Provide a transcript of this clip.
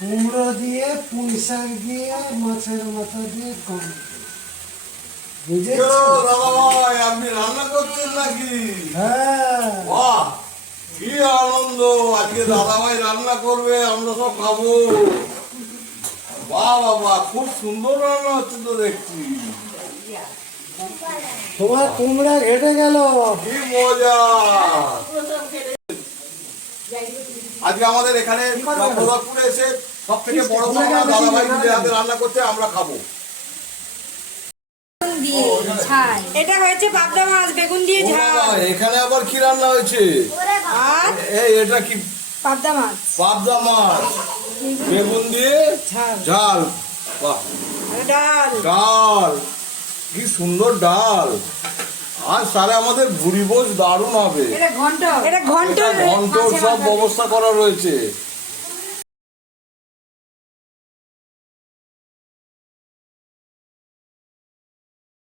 কুমড়ো দিয়ে পুঁই শাক দিয়ে মাছের মাথা দিয়ে গম বুঝেছো দাদা ভাই, আপনি রান্না করছেন নাকি? হ্যাঁ বাহ, কি আনন্দ! আজকে দাদা ভাই রান্না করবে, আমরা সব খাবো। বাহ বাবা, খুব সুন্দর রান্না হচ্ছে তো দেখছি। তোমার কুমড়া ঘেটে গেল। কি মজা! আজকে আমাদের এখানে প্রভাবপুরে এসে সব থেকে বড় পাওনা দাদা ভাই নিজের হাতে রান্না করছে, আমরা খাবো। এটা হয়েছে পাবদা মাছ বেগুন দিয়ে ঝাল। এখানে আবার কি রান্না হয়েছে? আর এটা কি? পাবদা মাছ পাবদা মাছ বেগুন দিয়ে ঝাল। বাহ, ডাল ডাল, কি সুন্দর ডাল। আর সারে আমাদের ভুড়ি ভোজ দারুণ হবে। এটা ঘন্ট ঘন্টর সব ব্যবস্থা করা রয়েছে।